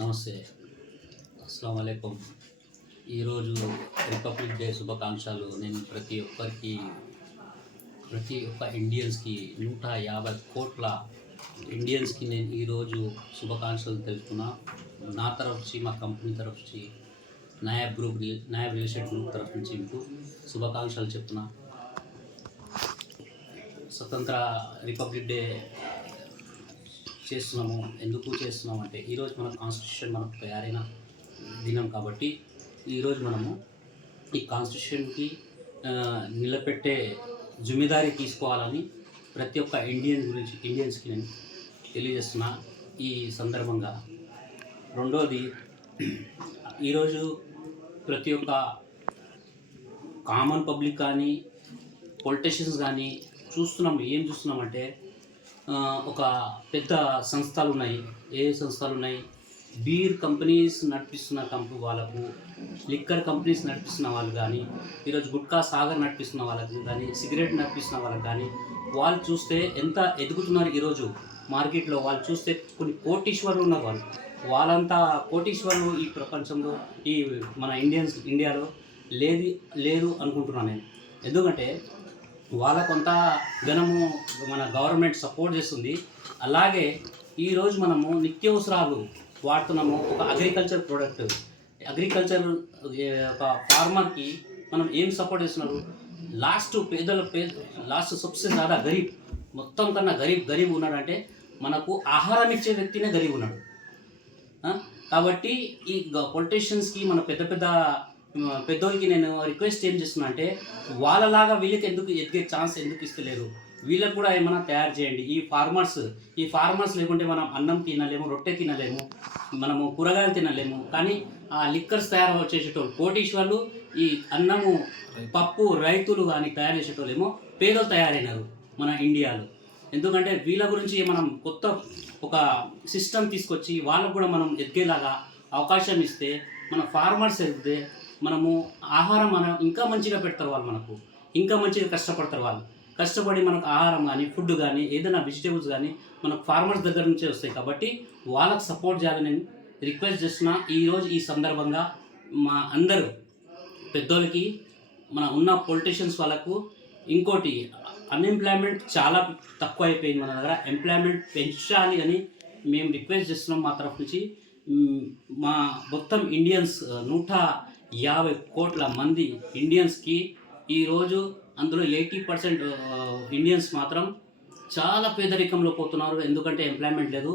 నమస్తే. అస్సలాము అలైకుం. ఈరోజు రిపబ్లిక్ డే శుభాకాంక్షలు. నేను ప్రతి ఒక్క ఇండియన్స్కి 150 కోట్ల ఇండియన్స్కి నేను ఈరోజు శుభాకాంక్షలు తెలుపుతున్నా. నా తరఫు నుంచి, మా కంపెనీ తరఫు నుంచి, నాయబ్ రియల్ ఎస్టేట్ గ్రూప్ తరఫు నుంచి మీకు శుభాకాంక్షలు చెప్తున్నా. స్వతంత్ర రిపబ్లిక్ డే ఎందుకు చేస్తున్నాము అంటే ఈరోజు మన కాన్స్టిట్యూషన్ మనకు తయారైన దినం కాబట్టి ఈరోజు మనము ఈ కాన్స్టిట్యూషన్కి నిలబెట్టే జిమ్మేదారీ తీసుకోవాలని ప్రతి ఒక్క ఇండియన్స్కి నేను తెలియజేస్తున్నా. ఈ సందర్భంగా రెండోది, ఈరోజు ప్రతి ఒక్క కామన్ పబ్లిక్ కానీ పొలిటీషియన్స్ కానీ ఏం చూస్తున్నామంటే ఒక పెద్ద సంస్థలు ఉన్నాయి. ఏ సంస్థలు ఉన్నాయి? బీర్ కంపెనీస్ నడిపిస్తున్న వాళ్ళకు, లిక్కర్ కంపెనీస్ నడిపిస్తున్న వాళ్ళు కానీ, ఈరోజు గుట్కా సాగర్ నడిపిస్తున్న వాళ్ళకి కానీ, సిగరెట్ నడిపిస్తున్న వాళ్ళకి కానీ, వాళ్ళు చూస్తే ఎంత ఎదుగుతున్నారు. ఈరోజు మార్కెట్లో వాళ్ళు చూస్తే కొన్ని కోటీశ్వరులు ఉన్నారు. వాళ్ళంతా కోటీశ్వరులు ఈ ప్రపంచంలో, ఈ మన ఇండియాలో లేదు అనుకుంటున్నాను నేను. ఎందుకంటే వాళ్ళ కొంత ధనము మన గవర్నమెంట్ సపోర్ట్ చేస్తుంది. అలాగే ఈరోజు మనము నిత్యావసరాలు వాడుతున్నాము. ఒక అగ్రికల్చర్ ఒక ఫార్మర్కి మనం ఏం సపోర్ట్ చేస్తున్నారు? లాస్ట్ సబ్సే దాదా గరీబ్, మొత్తం కన్నా గరీబ్ ఉన్నాడంటే మనకు ఆహారం ఇచ్చే వ్యక్తినే గరీబ్ ఉన్నాడు. కాబట్టి ఈ పొలిటీషియన్స్కి, మన పెద్దోళ్ళకి నేను రిక్వెస్ట్ ఏం చేస్తున్నా అంటే, వాళ్ళలాగా వీళ్ళకి ఎందుకు ఎదిగే ఛాన్స్ ఎందుకు ఇస్తలేరు? వీళ్ళకి కూడా ఏమైనా తయారు చేయండి. ఈ ఫార్మర్స్ లేకుంటే మనం అన్నం తినలేము, రొట్టె తినలేము, మనము కూరగాయలు తినలేము. కానీ ఆ లిక్కర్స్ తయారు చేసేటోళ్ళు కోటీశ్వర్లు, ఈ అన్నము పప్పు రైతులు కానీ తయారు చేసేటోళ్ళు ఏమో పేదలు తయారైనారు మన ఇండియాలో. ఎందుకంటే వీళ్ళ గురించి మనం కొత్త ఒక సిస్టమ్ తీసుకొచ్చి వాళ్ళకు కూడా మనం ఎదిగేలాగా అవకాశం ఇస్తే, మన ఫార్మర్స్ ఎదిగితే మనము ఆహారం ఇంకా మంచిగా పెడతారు వాళ్ళు, మనకు ఇంకా మంచిగా కష్టపడతారు వాళ్ళు. కష్టపడి మనకు ఆహారం కానీ, ఫుడ్ కానీ, ఏదైనా వెజిటేబుల్స్ కానీ మనకు ఫార్మర్స్ దగ్గర నుంచే వస్తాయి. కాబట్టి వాళ్ళకు సపోర్ట్ చేయాలని నేను రిక్వెస్ట్ చేస్తున్నా. ఈరోజు ఈ సందర్భంగా మా అందరూ పెద్దోళ్ళకి, మన ఉన్న పొలిటీషియన్స్ వాళ్ళకు, ఇంకోటి అన్ఎంప్లాయ్మెంట్ చాలా తక్కువ అయిపోయింది మన దగ్గర. ఎంప్లాయ్మెంట్ పెంచాలి అని మేము రిక్వెస్ట్ చేస్తున్నాం మా తరఫు నుంచి. మా మొత్తం ఇండియన్స్ 150 కోట్ల మంది ఇండియన్స్కి ఈరోజు అందులో 80% ఇండియన్స్ మాత్రం చాలా పేదరికంలో పోతున్నారు. ఎందుకంటే ఎంప్లాయ్మెంట్ లేదు.